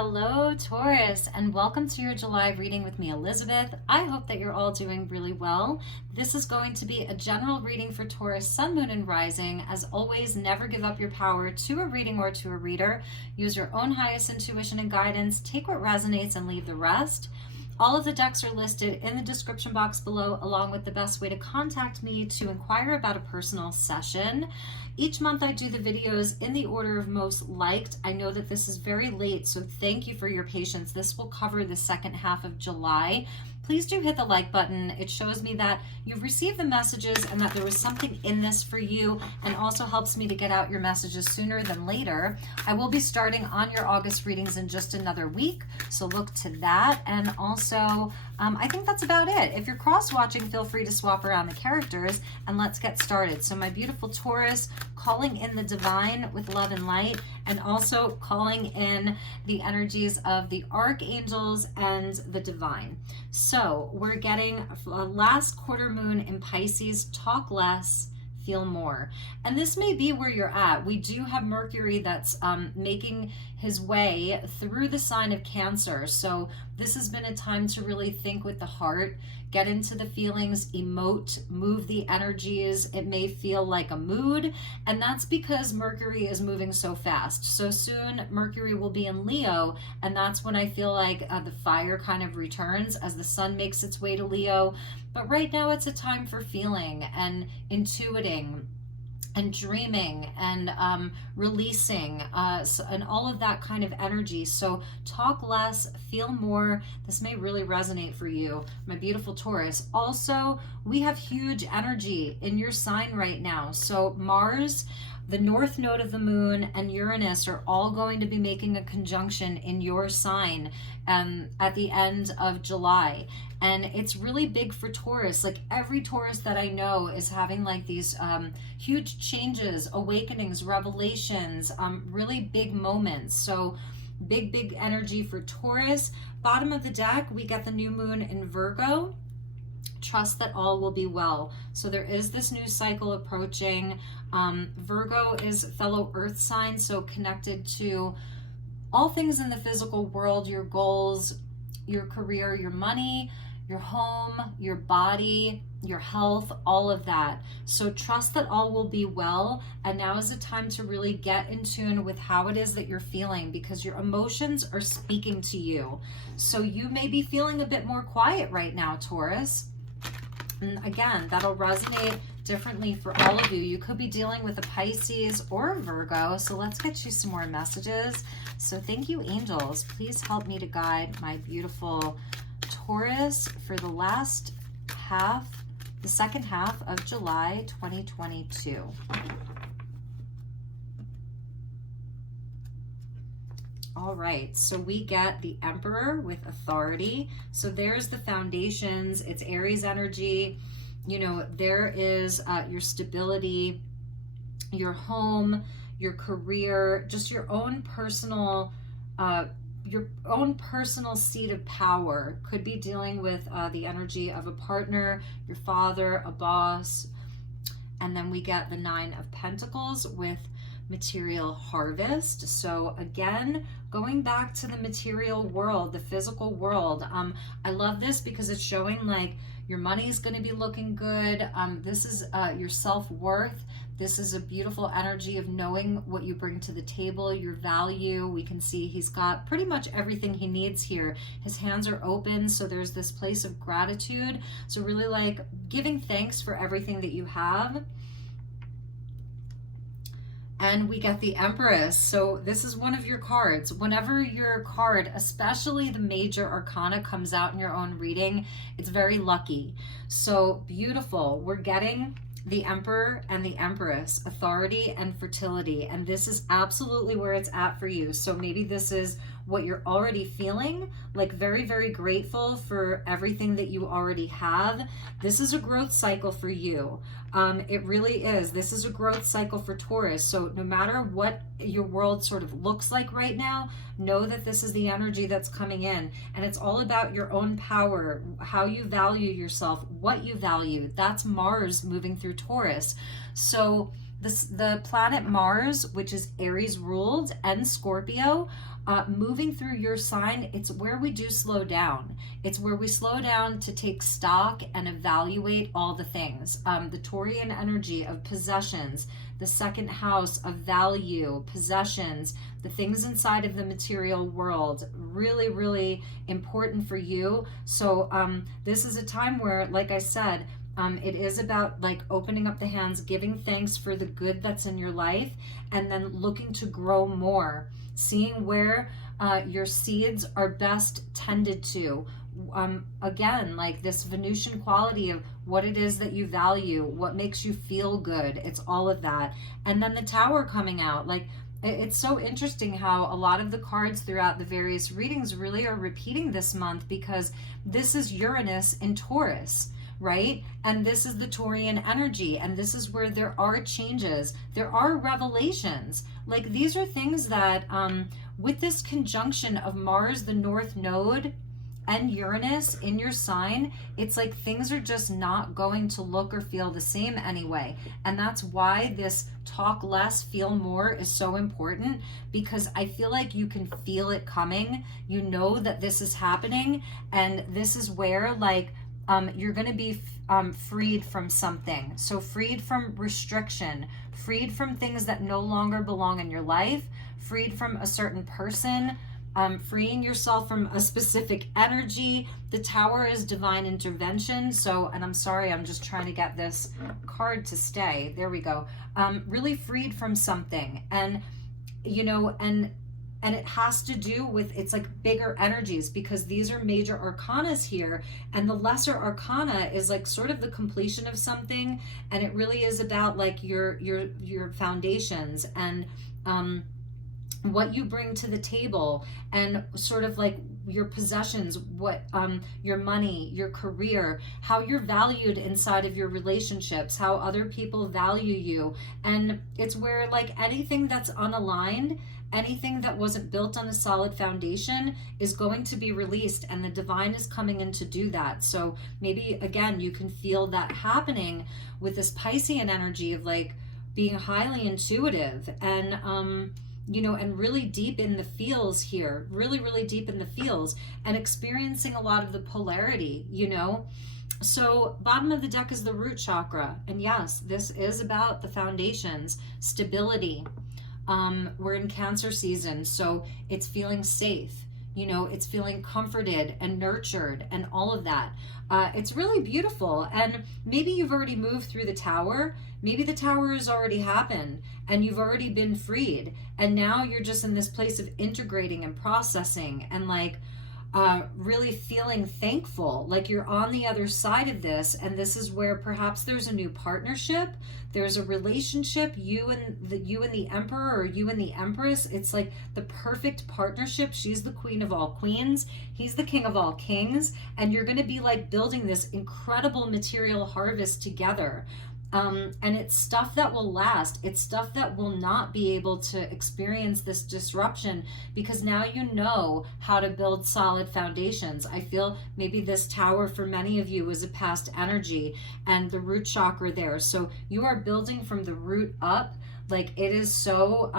Hello, Taurus, and welcome to your July reading with me, Elizabeth. I hope that you're all doing really well. This is going to be a general reading for Taurus, Sun, Moon, and Rising. As always, never give up your power to a reading or to a reader. Use your own highest intuition and guidance. Take what resonates and leave the rest. All of the decks are listed in the description box below, along with the best way to contact me to inquire about a personal session. Each month I do the videos in the order of most liked. I know that this is very late, so thank you for your patience. This will cover the second half of July. Please do hit the like button. It shows me that you've received the messages and that there was something in this for you, and also helps me to get out your messages sooner than later. I will be starting on your August readings in just another week, so look to that. And also, I think that's about it. If you're cross-watching, feel free to swap around the characters, and let's get started. So my beautiful Taurus, calling in the divine with love and light, and also calling in the energies of the archangels and the divine. So we're getting a last quarter moon in Pisces, talk less, feel more. And this may be where you're at. We do have Mercury that's making his way through the sign of Cancer. So this has been a time to really think with the heart, get into the feelings, emote, move the energies. It may feel like a mood, and that's because Mercury is moving so fast. So soon Mercury will be in Leo, and that's when I feel like the fire kind of returns as the sun makes its way to Leo. But right now it's a time for feeling and intuiting and dreaming and releasing and all of that kind of energy. So talk less, feel more. This may really resonate for you, my beautiful Taurus. Also, we have huge energy in your sign right now. So Mars, the north node of the moon, and Uranus are all going to be making a conjunction in your sign at the end of July. And it's really big for Taurus. Like every Taurus that I know is having like these huge changes, awakenings, revelations, really big moments. So big energy for Taurus. Bottom of the deck, we get the new moon in Virgo. Trust that all will be well. So there is this new cycle approaching. Virgo is fellow earth sign, so connected to all things in the physical world, your goals, your career, your money, your home, your body, your health, all of that. So trust that all will be well. And now is the time to really get in tune with how it is that you're feeling, because your emotions are speaking to you. So you may be feeling a bit more quiet right now, Taurus. And again, that'll resonate differently for all of you. You could be dealing with a Pisces or a Virgo. So let's get you some more messages. So thank you, angels. Please help me to guide my beautiful Taurus for the last half, the second half of July 2022. All right, so we get the Emperor with authority. So there's the foundations, it's Aries energy. You know, there is your stability, your home, your career, just your own personal seat of power. Could be dealing with the energy of a partner, your father, a boss. And then we get the Nine of Pentacles with material harvest. So again, going back to the material world, the physical world. I love this because it's showing like your money is going to be looking good. This is your self-worth. This is a beautiful energy of knowing what you bring to the table, your value. We can see he's got pretty much everything he needs here. His hands are open, so there's this place of gratitude. So really like giving thanks for everything that you have. And we get the Empress. So this is one of your cards. Whenever your card, especially the major arcana, comes out in your own reading, it's very lucky. So beautiful. We're getting the Emperor and the Empress, authority and fertility. And this is absolutely where it's at for you. So maybe this is what you're already feeling, like very, very grateful for everything that you already have. This is a growth cycle for you. It really is. This is a growth cycle for Taurus. So no matter what your world sort of looks like right now, know that this is the energy that's coming in. And it's all about your own power, how you value yourself, what you value. That's Mars moving through Taurus. So the planet Mars, which is Aries ruled and Scorpio, moving through your sign, it's where we do slow down. It's where we slow down to take stock and evaluate all the things. The Taurian energy of possessions, the second house of value, possessions, the things inside of the material world, really, really important for you. So this is a time where, like I said, it is about like opening up the hands, giving thanks for the good that's in your life, and then looking to grow more, seeing where your seeds are best tended to. Again, like this Venusian quality of what it is that you value, what makes you feel good. It's all of that. And then the Tower coming out, like it's so interesting how a lot of the cards throughout the various readings really are repeating this month, because this is Uranus in Taurus, right? And this is the Taurian energy, and this is where there are changes, there are revelations. Like these are things that with this conjunction of Mars, the North Node, and Uranus in your sign, it's like things are just not going to look or feel the same anyway. And that's why this talk less, feel more is so important, because I feel like you can feel it coming. You know that this is happening, and this is where like you're going to be freed from something. So freed from restriction, freed from things that no longer belong in your life, freed from a certain person, freeing yourself from a specific energy. The Tower is divine intervention. So, and I'm sorry, I'm just trying to get this card to stay. There we go. Really freed from something. And, you know, and it has to do with, it's like bigger energies, because these are major arcanas here, and the lesser arcana is like sort of the completion of something, and it really is about like your foundations and what you bring to the table, and sort of like your possessions, what your money, your career, how you're valued inside of your relationships, how other people value you. And it's where like anything that's unaligned, anything that wasn't built on a solid foundation is going to be released, and the divine is coming in to do that. So maybe again you can feel that happening with this Piscean energy of like being highly intuitive and you know, and really deep in the feels here, really, really deep in the feels, and experiencing a lot of the polarity, you know. So bottom of the deck is the root chakra. And yes, this is about the foundations, stability. We're in Cancer season, so it's feeling safe, you know, it's feeling comforted and nurtured and all of that. It's really beautiful. And maybe you've already moved through the Tower. Maybe the Tower has already happened and you've already been freed. And now you're just in this place of integrating and processing and like really feeling thankful, like you're on the other side of this. And this is where perhaps there's a new partnership, there's a relationship, you and the Emperor, or you and the Empress. It's like the perfect partnership. She's the queen of all queens, he's the king of all kings, and you're going to be like building this incredible material harvest together. And it's stuff that will last. It's stuff that will not be able to experience this disruption, because now you know how to build solid foundations. I feel maybe this Tower for many of you is a past energy, and the root chakra there. So you are building from the root up. Like it is so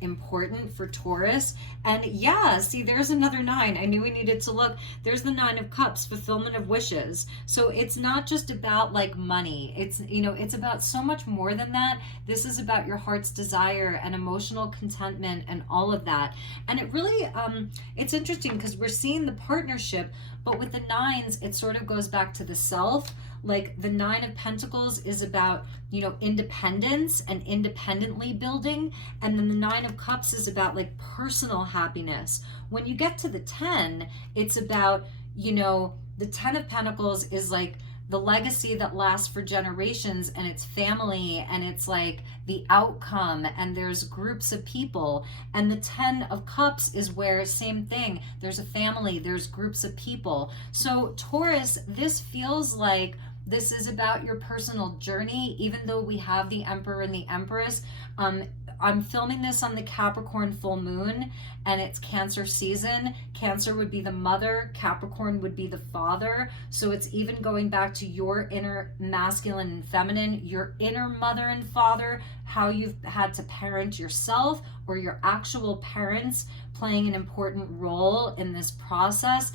important for Taurus. And yeah, see, there's another 9. I knew we needed to look. There's the 9 of Cups, fulfillment of wishes. So it's not just about like money. It's, you know, it's about so much more than that. This is about your heart's desire and emotional contentment and all of that. And it really, it's interesting because we're seeing the partnership, but with the 9s, it sort of goes back to the self. Like the 9 of Pentacles is about, you know, independence and independently building. And then the 9 of Cups is about like personal happiness. When you get to the 10, it's about, you know, the 10 of Pentacles is like the legacy that lasts for generations, and it's family, and it's like the outcome, and there's groups of people. And the 10 of Cups is where, same thing, there's a family, there's groups of people. So Taurus, this feels like this is about your personal journey, even though we have the Emperor and the Empress. I'm filming this on the Capricorn full moon, and it's Cancer season. Cancer would be the mother, Capricorn would be the father. So it's even going back to your inner masculine and feminine, your inner mother and father, how you've had to parent yourself, or your actual parents playing an important role in this process.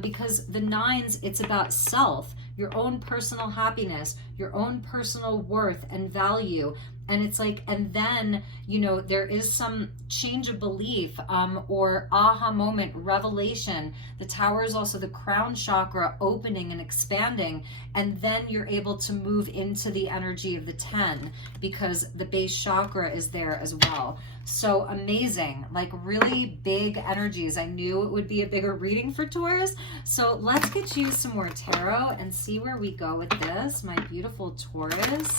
Because the nines, it's about self, your own personal happiness, your own personal worth and value. And it's like, and then, you know, there is some change of belief, or aha moment, revelation. The Tower is also the crown chakra opening and expanding. And then you're able to move into the energy of the 10, because the base chakra is there as well. So amazing, like really big energies. I knew it would be a bigger reading for Taurus. So let's get you some more tarot and see where we go with this, my beautiful Taurus.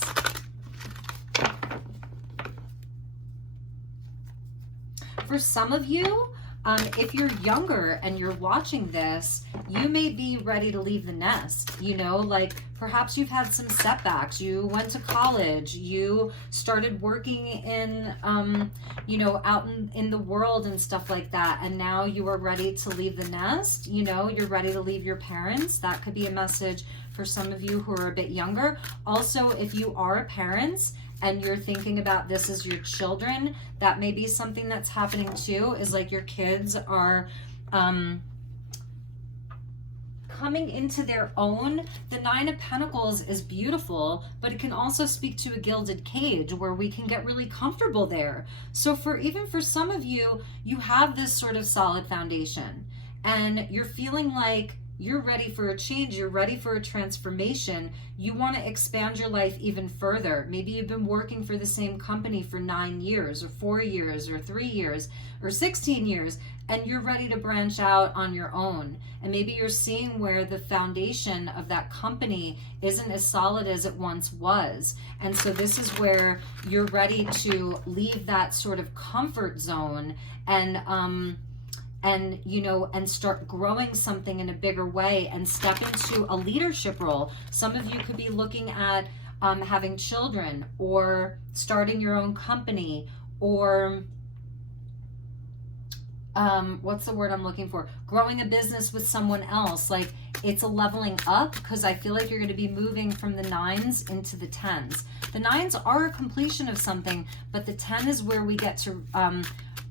For some of you, if you're younger and you're watching this, you may be ready to leave the nest. You know, like perhaps you've had some setbacks. You went to college, you started working in, you know, out in the world and stuff like that. And now you are ready to leave the nest. You know, you're ready to leave your parents. That could be a message for some of you who are a bit younger. Also, if you are parents and you're thinking about this as your children, that may be something that's happening too, is like your kids are coming into their own. The Nine of Pentacles is beautiful, but it can also speak to a gilded cage where we can get really comfortable there. So even for some of you, you have this sort of solid foundation and you're feeling like you're ready for a change, you're ready for a transformation, you want to expand your life even further. Maybe you've been working for the same company for 9 years or 4 years or 3 years or 16 years, and you're ready to branch out on your own. And maybe you're seeing where the foundation of that company isn't as solid as it once was. And so this is where you're ready to leave that sort of comfort zone and you know, and start growing something in a bigger way and step into a leadership role. Some of you could be looking at having children or starting your own company, or what's the word I'm looking for? Growing a business with someone else. Like it's a leveling up, because I feel like you're going to be moving from the 9s into the 10s. The 9s are a completion of something, but the 10 is where we get to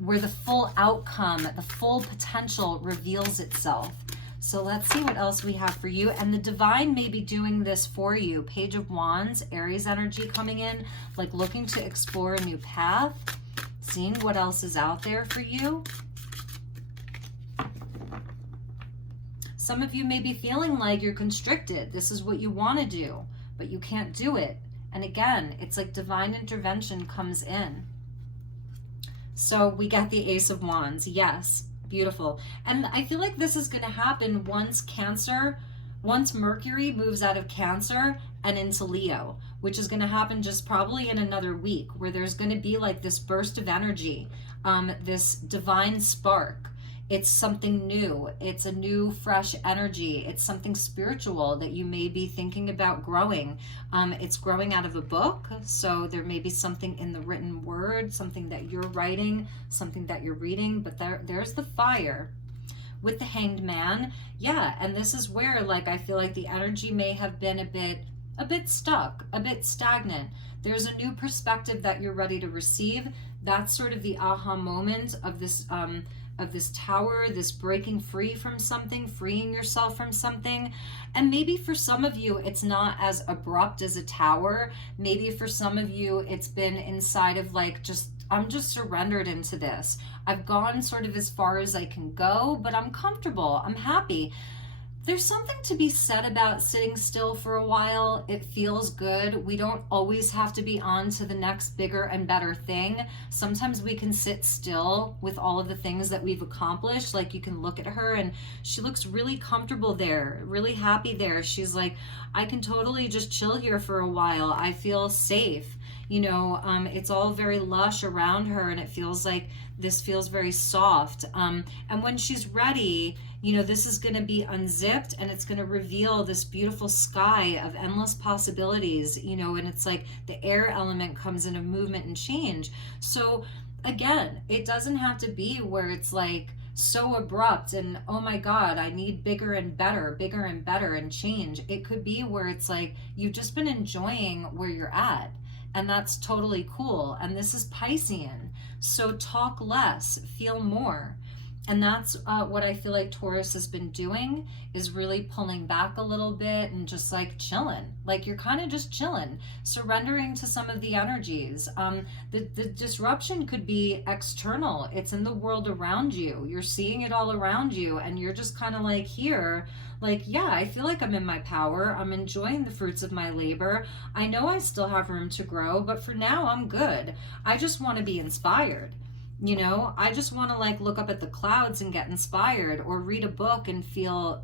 where the full outcome, the full potential reveals itself. So let's see what else we have for you. And the divine may be doing this for you. Page of Wands, Aries energy coming in, like looking to explore a new path, seeing what else is out there for you. Some of you may be feeling like you're constricted. This is what you want to do, but you can't do it. And again, it's like divine intervention comes in. So we got the Ace of Wands. Yes, beautiful. And I feel like this is going to happen once Mercury moves out of Cancer and into Leo, which is going to happen just probably in another week, where there's going to be like this burst of energy, this divine spark. It's something new. It's a new, fresh energy. It's something spiritual that you may be thinking about growing. It's growing out of a book. So there may be something in the written word, something that you're writing, something that you're reading, but there's the fire. With the Hanged Man, yeah, and this is where, like, I feel like the energy may have been a bit stuck, a bit stagnant. There's a new perspective that you're ready to receive. That's sort of the aha moment of this tower, this breaking free from something, freeing yourself from something. And maybe for some of you, it's not as abrupt as a tower. Maybe for some of you, it's been inside of like, I'm just surrendered into this. I've gone sort of as far as I can go, but I'm comfortable, I'm happy. There's something to be said about sitting still for a while. It feels good. We don't always have to be on to the next bigger and better thing. Sometimes we can sit still with all of the things that we've accomplished. Like you can look at her and she looks really comfortable there, really happy there. She's like, I can totally just chill here for a while. I feel safe. You know, it's all very lush around her and it feels like this feels very soft. And when she's ready, You know, this is going to be unzipped, and it's going to reveal this beautiful sky of endless possibilities, you know, and it's like the air element comes into movement and change. So again, it doesn't have to be where it's like so abrupt and, oh my God, I need bigger and better and change. It could be where it's like you've just been enjoying where you're at, and that's totally cool. And this is Piscean. So talk less, feel more. And that's what I feel like Taurus has been doing, is really pulling back a little bit and just like chilling. Like you're kind of just chilling, surrendering to some of the energies. The disruption could be external. It's in the world around you. You're seeing it all around you, and you're just kind of like here, like, yeah, I feel like I'm in my power. I'm enjoying the fruits of my labor. I know I still have room to grow, but for now I'm good. I just want to be inspired. You know, I just want to like look up at the clouds and get inspired, or read a book and feel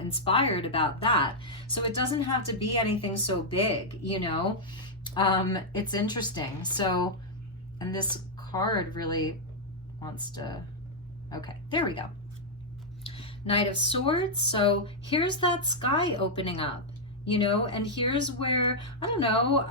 inspired about that. So it doesn't have to be anything so big, you know. It's interesting. So, and this card really wants to, okay, there we go. Knight of Swords. So here's that sky opening up, you know, and here's where, I don't know,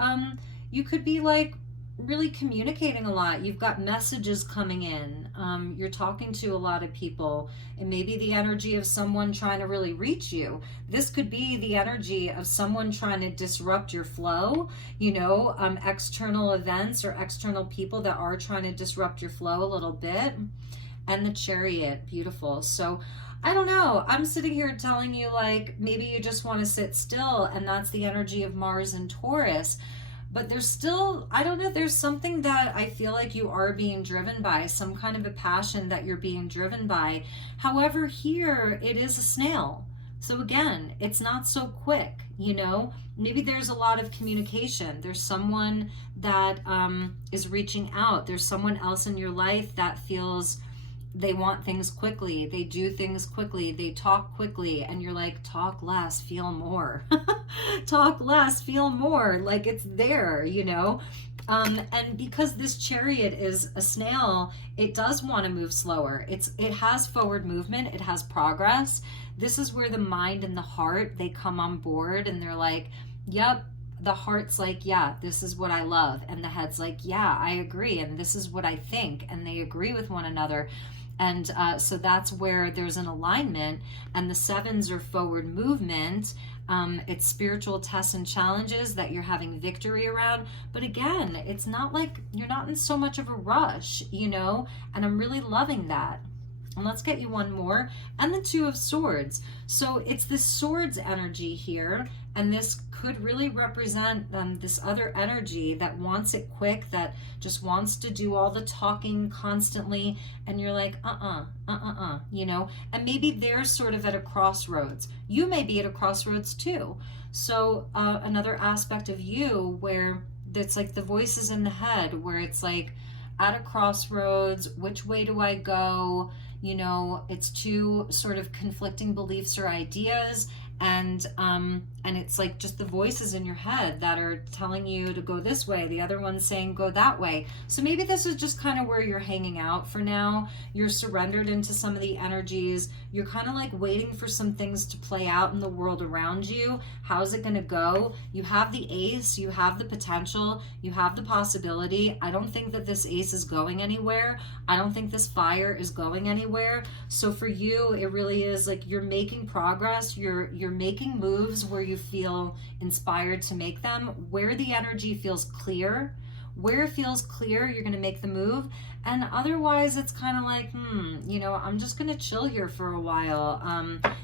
you could be like really communicating a lot. You've got messages coming in. You're talking to a lot of people. It may be the energy of someone trying to really reach you. This could be the energy of someone trying to disrupt your flow, you know, external events or external people that are trying to disrupt your flow a little bit. And the Chariot, beautiful. So I don't know. I'm sitting here telling you like maybe you just want to sit still, and that's the energy of Mars and Taurus. But there's still, I don't know, there's something that I feel like you are being driven by, some kind of a passion that you're being driven by. However, here it is a snail. So again, it's not so quick, you know. Maybe there's a lot of communication. There's someone that is reaching out. There's someone else in your life that feels they want things quickly, they do things quickly, they talk quickly, and you're like, talk less, feel more. Talk less, feel more, like it's there, you know. And because this Chariot is a snail, it does want to move slower. It has forward movement, it has progress. This is where the mind and the heart, they come on board, and they're like, yep. The heart's like, yeah, this is what I love, and the head's like, yeah, I agree, and this is what I think, and they agree with one another. And so that's where there's an alignment, and the sevens are forward movement. It's spiritual tests and challenges that you're having victory around. But again, it's not like you're not in so much of a rush, you know, and I'm really loving that. And let's get you one more. And the Two of Swords. So it's this swords energy here. And this could really represent this other energy that wants it quick, that just wants to do all the talking constantly. And you're like, you know, and maybe they're sort of at a crossroads. You may be at a crossroads too. So another aspect of you where it's like the voices in the head, where it's like at a crossroads, which way do I go? You know, it's two sort of conflicting beliefs or ideas, and it's like just the voices in your head that are telling you to go this way, the other one's saying go that way. So maybe this is just kind of where you're hanging out for now. You're surrendered into some of the energies. You're kind of like waiting for some things to play out in the world around you. How's it going to go? You have the ace, you have the potential, you have the possibility. I don't think that this ace is going anywhere. I don't think this fire is going anywhere. So for you, it really is like you're making progress. You're making moves where you feel inspired to make them, where the energy feels clear. Where it feels clear, you're going to make the move. And otherwise, it's kind of like, you know, I'm just going to chill here for a while.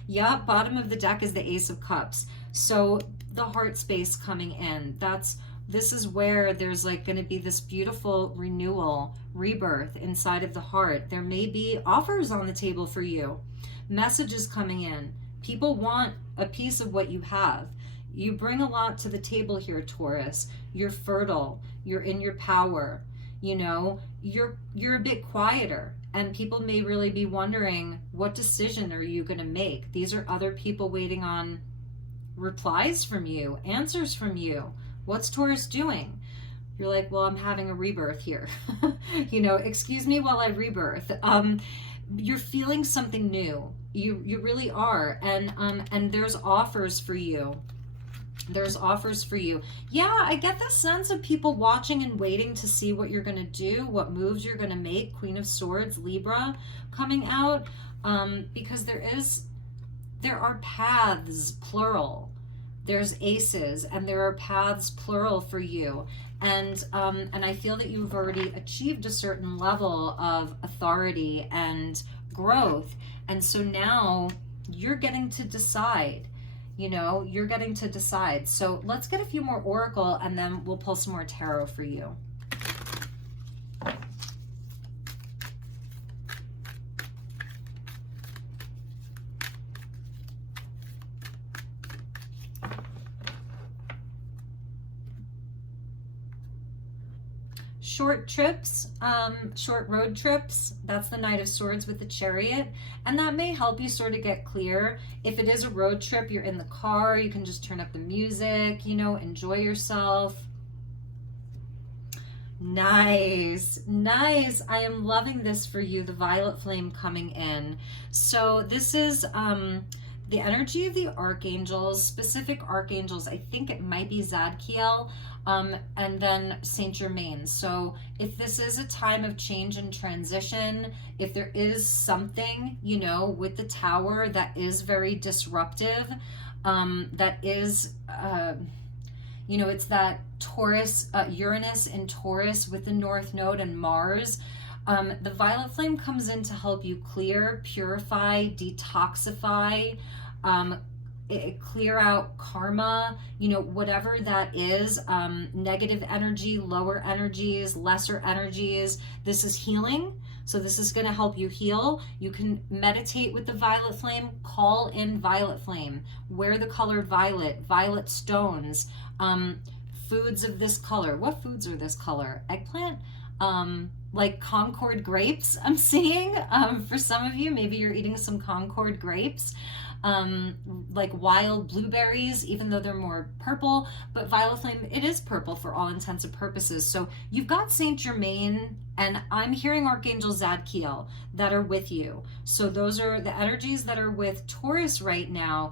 Yeah, bottom of the deck is the Ace of Cups. So the heart space coming in, this is where there's like going to be this beautiful renewal, rebirth inside of the heart. There may be offers on the table for you, messages coming in. People want a piece of what you have. You bring a lot to the table here, Taurus. You're fertile. You're in your power. You know, you're a bit quieter, and people may really be wondering, what decision are you going to make? These are other people waiting on replies from you, answers from you. What's Taurus doing? You're like, well, I'm having a rebirth here. You know, excuse me while I rebirth. you're feeling something new. You really are. And there's offers for you. There's offers for you. Yeah, I get this sense of people watching and waiting to see what you're going to do, what moves you're going to make. Queen of Swords, Libra coming out, because there are paths, plural. There's aces, and there are paths, plural, for you. And I feel that you've already achieved a certain level of authority and growth. And so now you're getting to decide. You know, you're getting to decide. So let's get a few more oracle, and then we'll pull some more tarot for you. Short trips, short road trips, that's the Knight of Swords with the Chariot, and that may help you sort of get clear. If it is a road trip, you're in the car, you can just turn up the music, you know, enjoy yourself. Nice, nice. I am loving this for you, the Violet Flame coming in. So this is the energy of the archangels, specific archangels. I think it might be Zadkiel, and then Saint Germain. So if this is a time of change and transition, if there is something, you know, with the Tower that is very disruptive, that is, you know, it's that Taurus, Uranus in Taurus with the North Node and Mars. The Violet Flame comes in to help you clear, purify, detoxify, clear out karma, you know, whatever that is, negative energy, lower energies, lesser energies. This is healing. So this is going to help you heal. You can meditate with the Violet Flame, call in Violet Flame, wear the color violet, violet stones, foods of this color. What foods are this color? Eggplant? Like Concord grapes, I'm seeing. For some of you, maybe you're eating some Concord grapes. Like wild blueberries, even though they're more purple, but Violet Flame, it is purple for all intents and purposes. So you've got Saint Germain, and I'm hearing Archangel Zadkiel that are with you. So those are the energies that are with Taurus right now.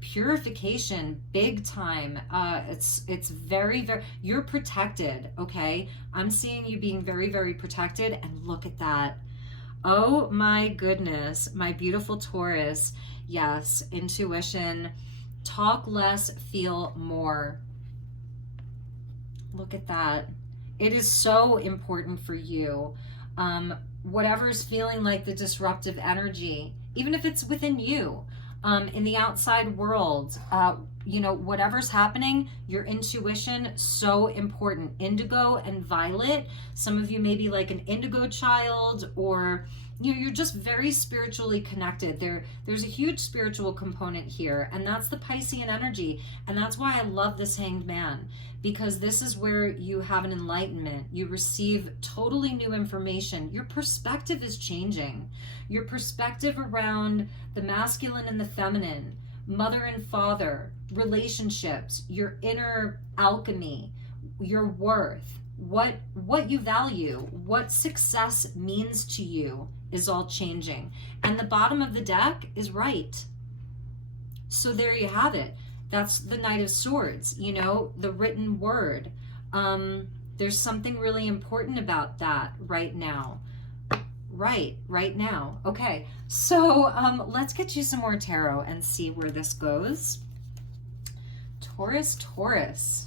Purification, big time. It's very, very, you're protected, okay? I'm seeing you being very, very protected, and look at that. Oh my goodness, my beautiful Taurus. Yes, intuition, talk less, feel more. Look at that. It is so important for you. Whatever's feeling like the disruptive energy, even if it's within you, in the outside world, you know, whatever's happening, your intuition, so important. Indigo and violet, some of you may be like an indigo child, or you know, you're just very spiritually connected. There's a huge spiritual component here, and that's the Piscean energy. And that's why I love this Hanged Man, because this is where you have an enlightenment. You receive totally new information. Your perspective is changing. Your perspective around the masculine and the feminine, mother and father, relationships, your inner alchemy, your worth, what you value, what success means to you is all changing. And the bottom of the deck is right. So there you have it. That's the Knight of Swords, you know, the written word. There's something really important about that right now. Right now. Okay, so let's get you some more tarot and see where this goes. Taurus.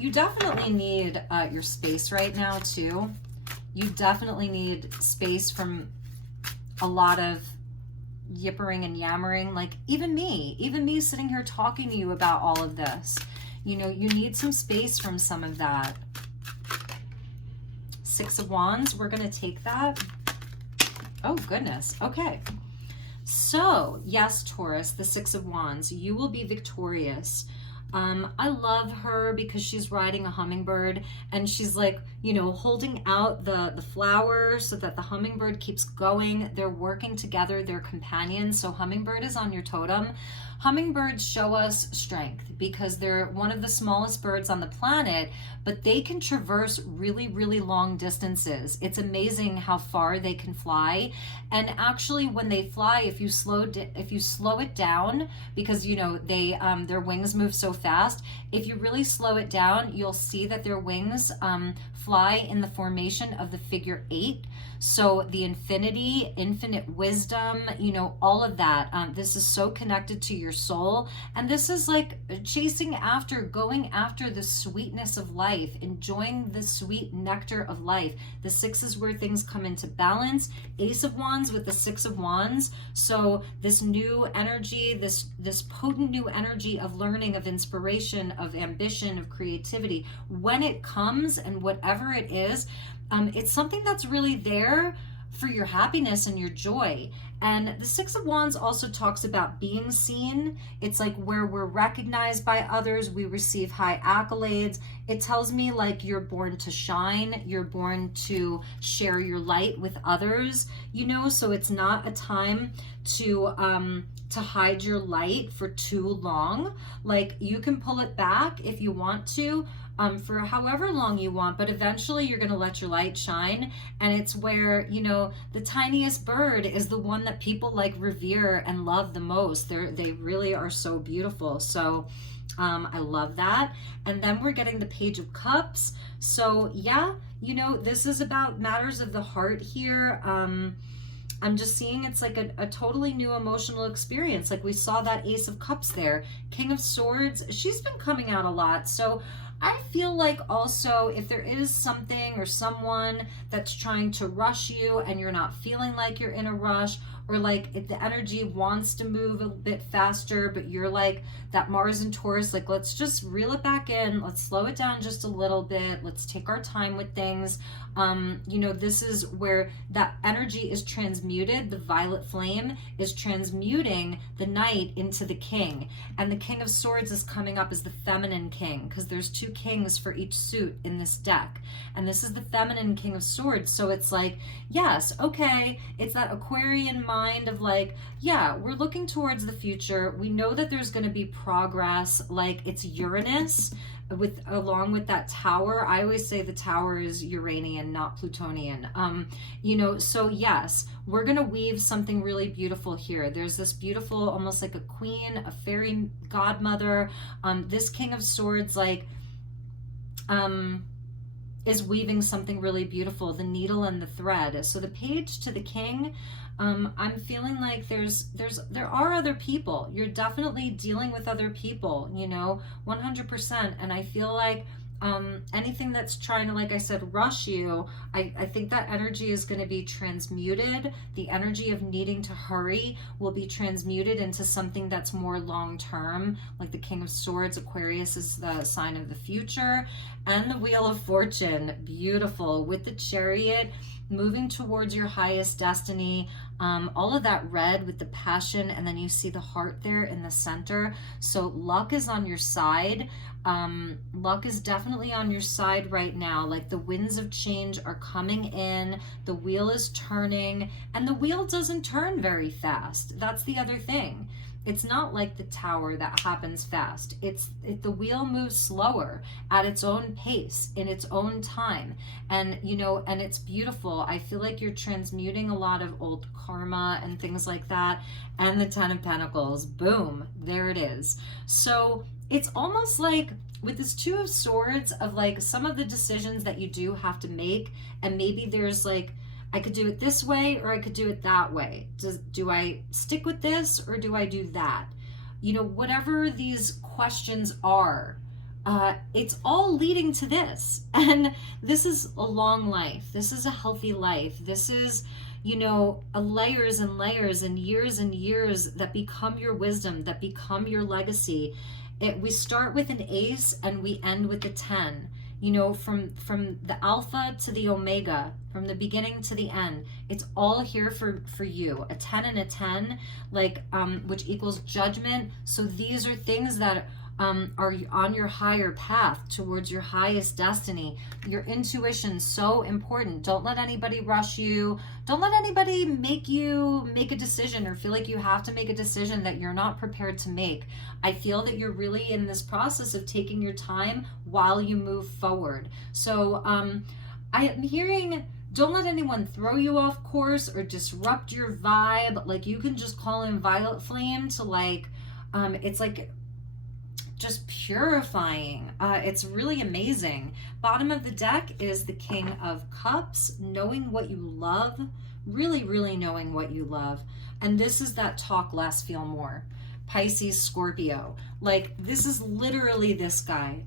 You definitely need your space right now too. You definitely need space from a lot of yippering and yammering. Like even me sitting here talking to you about all of this. You know, you need some space from some of that. Six of Wands, we're gonna take that. Oh goodness, okay. So yes, Taurus, the Six of Wands, you will be victorious. I love her because she's riding a hummingbird, and she's like, you know, holding out the flower so that the hummingbird keeps going. They're working together, they're companions. So hummingbird is on your totem. Hummingbirds show us strength because they're one of the smallest birds on the planet, but they can traverse really, really long distances. It's amazing how far they can fly. And actually, when they fly, if you slow it down, because you know they their wings move so fast, if you really slow it down, you'll see that their wings fly in the formation of the figure 8. So the infinity, infinite wisdom, you know, all of that. This is so connected to your soul. And this is like chasing after, going after the sweetness of life, enjoying the sweet nectar of life. The 6 is where things come into balance. Ace of Wands with the 6 of Wands. So this new energy, this potent new energy of learning, of inspiration, of ambition, of creativity, when it comes and whatever it is, it's something that's really there for your happiness and your joy. And the 6 of Wands also talks about being seen. It's like where we're recognized by others, we receive high accolades. It tells me like you're born to shine, you're born to share your light with others, you know, so it's not a time to hide your light for too long. Like you can pull it back if you want to, for however long you want, but eventually you're going to let your light shine. And it's where, you know, the tiniest bird is the one that people like revere and love the most. They really are so beautiful. So I love that. And then we're getting the Page of Cups. So yeah, you know, this is about matters of the heart here. I'm just seeing it's like a totally new emotional experience. Like we saw that Ace of Cups there. King of Swords, she's been coming out a lot. So I feel like also if there is something or someone that's trying to rush you and you're not feeling like you're in a rush, or like if the energy wants to move a bit faster, but you're like that Mars and Taurus, like let's just reel it back in, let's slow it down just a little bit, let's take our time with things. You know, this is where that energy is transmuted. The violet flame is transmuting the knight into the king. And the King of Swords is coming up as the feminine king, because there's 2 kings for each suit in this deck. And this is the feminine King of Swords. So it's like, yes, okay, it's that Aquarian mind of like, yeah, we're looking towards the future. We know that there's going to be progress. Like it's Uranus along with that tower. I always say the tower is Uranian, not Plutonian. You know, so yes, we're going to weave something really beautiful here. There's this beautiful, almost like a queen, a fairy godmother. This King of Swords, like, is weaving something really beautiful, the needle and the thread. So the page to the king, I'm feeling like there are other people. You're definitely dealing with other people, you know, 100%. And I feel like anything that's trying to, like I said, rush you, I think that energy is going to be transmuted. The energy of needing to hurry will be transmuted into something that's more long-term, like the King of Swords. Aquarius is the sign of the future. And the Wheel of Fortune, beautiful, with the Chariot, moving towards your highest destiny. All of that red with the passion, and then you see the heart there in the center. So luck is on your side. Luck is definitely on your side right now. Like the winds of change are coming in, the wheel is turning, and the wheel doesn't turn very fast. That's the other thing. It's not like the tower that happens fast. The wheel moves slower at its own pace, in its own time. And, you know, and it's beautiful. I feel like you're transmuting a lot of old karma and things like that. And the 10 of Pentacles, boom, there it is. So it's almost like with this 2 of Swords of like some of the decisions that you do have to make, and maybe there's like, I could do it this way or I could do it that way. Do I stick with this or do I do that? You know, whatever these questions are, it's all leading to this. And this is a long life. This is a healthy life. This is, you know, layers and layers and years that become your wisdom, that become your legacy. We start with an ace and we end with a 10. You know, from the alpha to the omega, from the beginning to the end, it's all here for you. A 10 and a 10, like, which equals judgment. So these are things that are you on your higher path towards your highest destiny? Your intuition's so important. Don't let anybody rush you. Don't let anybody make you make a decision or feel like you have to make a decision that you're not prepared to make. I feel that you're really in this process of taking your time while you move forward. So I am hearing, don't let anyone throw you off course or disrupt your vibe. Like, you can just call in violet flame to like, it's like just purifying. It's really amazing. Bottom of the deck is the King of Cups, knowing what you love, really, really knowing what you love. And this is that talk less, feel more. Pisces, Scorpio. Like, this is literally this guy.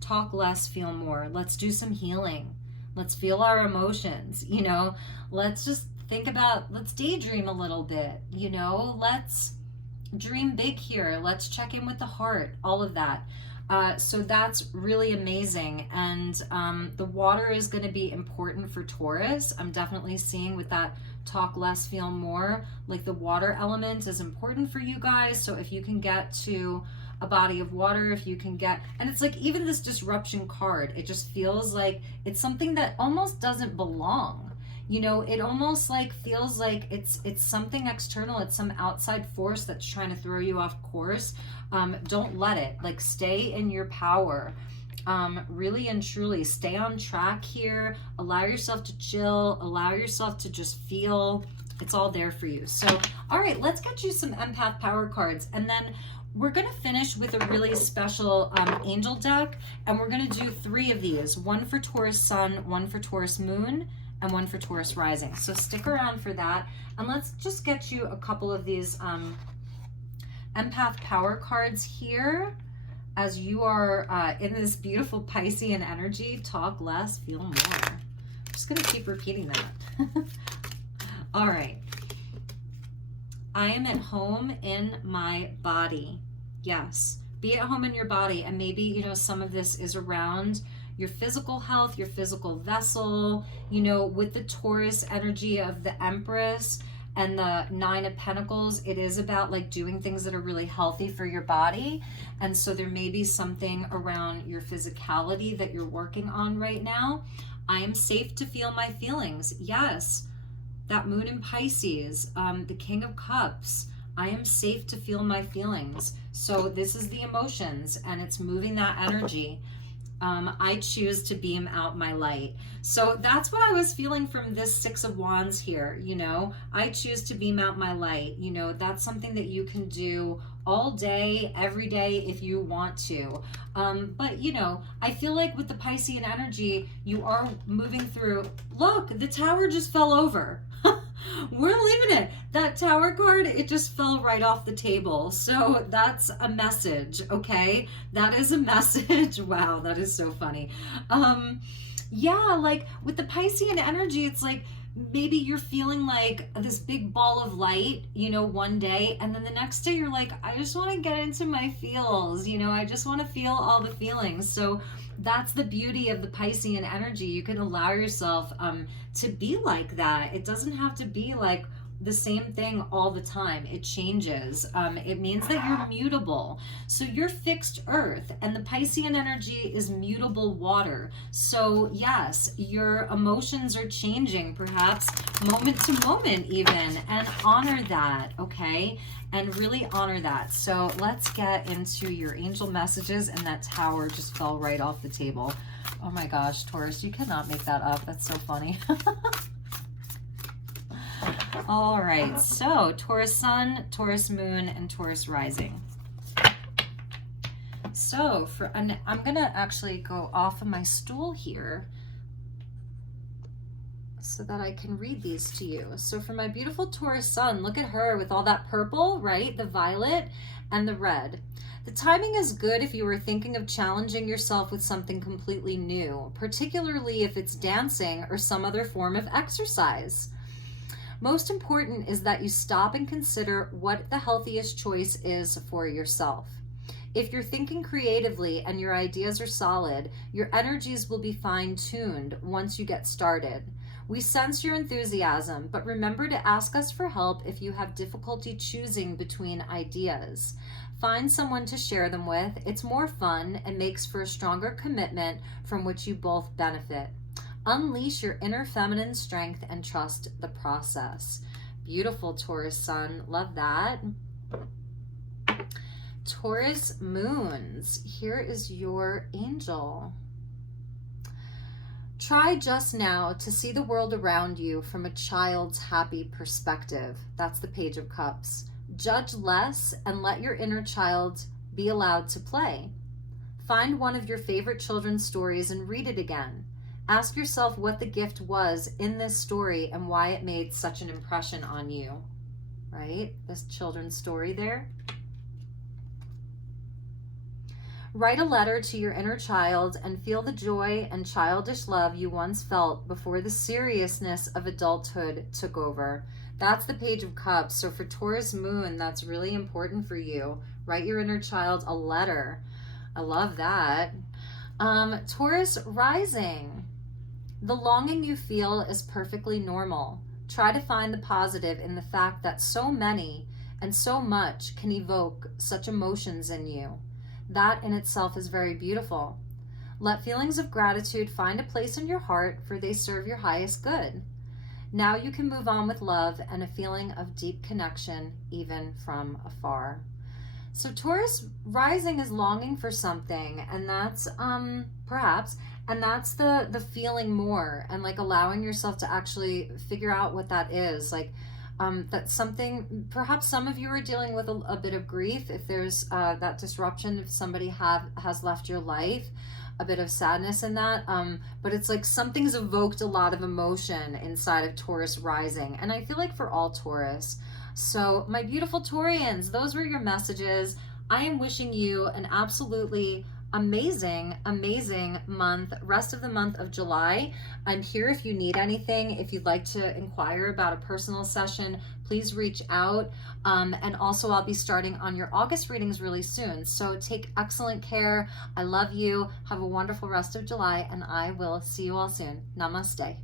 Talk less, feel more. Let's do some healing. Let's feel our emotions, you know. Let's just think about, let's daydream a little bit, you know. Let's dream big here. Let's check in with the heart, all of that. So that's really amazing. And the water is going to be important for Taurus. I'm definitely seeing with that talk less, feel more, like the water element is important for you guys. So if you can get to a body of water, if you can get, and it's like even this disruption card, it just feels like it's something that almost doesn't belong. You know, it almost like feels like it's something external. It's some outside force that's trying to throw you off course. Don't let it. Like, stay in your power. Really and truly stay on track here. Allow yourself to chill. Allow yourself to just feel. It's all there for you. So, all right, let's get you some empath power cards. And then we're going to finish with a really special angel deck. And we're going to do 3 of these. 1 for Taurus Sun, 1 for Taurus Moon, and 1 for Taurus Rising. So stick around for that. And let's just get you a couple of these empath power cards here as you are in this beautiful Piscean energy. Talk less, feel more. I'm just going to keep repeating that. All right. I am at home in my body. Yes. Be at home in your body. And maybe, you know, some of this is around your physical health, your physical vessel, you know, with the Taurus energy of the Empress and the 9 of Pentacles, it is about like doing things that are really healthy for your body. And so there may be something around your physicality that you're working on right now. I am safe to feel my feelings. Yes, that moon in Pisces, the King of Cups, I am safe to feel my feelings. So this is the emotions and it's moving that energy. I choose to beam out my light. So that's what I was feeling from this 6 of Wands here, you know. I choose to beam out my light. You know, that's something that you can do all day, every day if you want to. But, you know, I feel like with the Piscean energy, you are moving through. Look, the tower just fell over. We're leaving it. That tower card, it just fell right off the table. So that's a message, okay? That is a message. Wow, that is so funny. Yeah, like with the Piscean energy, it's like maybe you're feeling like this big ball of light, you know, one day, and then the next day you're like, I just want to get into my feels, you know, I just want to feel all the feelings. So that's the beauty of the Piscean energy. You can allow yourself to be like that. It doesn't have to be like the same thing all the time. It changes. It means that you're mutable. So you're fixed earth, and the Piscean energy is mutable water. So yes, your emotions are changing, perhaps moment to moment even, and honor that, okay? And really honor that. So let's get into your angel messages, and that tower just fell right off the table. Oh my gosh, Taurus, you cannot make that up. That's so funny. All right, so Taurus Sun, Taurus Moon, and Taurus Rising. So I'm gonna actually go off of my stool here so that I can read these to you. So for my beautiful Taurus Sun, look at her with all that purple, right? The violet and the red. The timing is good if you were thinking of challenging yourself with something completely new, particularly if it's dancing or some other form of exercise. Most important is that you stop and consider what the healthiest choice is for yourself. If you're thinking creatively and your ideas are solid, your energies will be fine-tuned once you get started. We sense your enthusiasm, but remember to ask us for help if you have difficulty choosing between ideas. Find someone to share them with. It's more fun and makes for a stronger commitment from which you both benefit. Unleash your inner feminine strength and trust the process. Beautiful, Taurus sun. Love that. Taurus moons. Here is your angel. Try just now to see the world around you from a child's happy perspective. That's the Page of Cups. Judge less and let your inner child be allowed to play. Find one of your favorite children's stories and read it again. Ask yourself what the gift was in this story and why it made such an impression on you. Right? This children's story there. Write a letter to your inner child and feel the joy and childish love you once felt before the seriousness of adulthood took over. That's the Page of Cups. So for Taurus moon, that's really important for you. Write your inner child a letter. I love that. Taurus rising. The longing you feel is perfectly normal. Try to find the positive in the fact that so many and so much can evoke such emotions in you. That in itself is very beautiful. Let feelings of gratitude find a place in your heart, for they serve your highest good. Now you can move on with love and a feeling of deep connection, even from afar. So Taurus rising is longing for something, and that's perhaps, and that's the feeling more, and like allowing yourself to actually figure out what that is. Like that's something, perhaps some of you are dealing with a bit of grief if there's that disruption, if somebody has left your life, a bit of sadness in that, but it's like something's evoked a lot of emotion inside of Taurus rising, and I feel like for all Taurus. So my beautiful Taurians, those were your messages. I am wishing you an absolutely amazing month, rest of the month of July. I'm here if you need anything. If you'd like to inquire about a personal session, please reach out. And also I'll be starting on your August readings really soon. So take excellent care. I love you. Have a wonderful rest of July, and I will see you all soon. Namaste.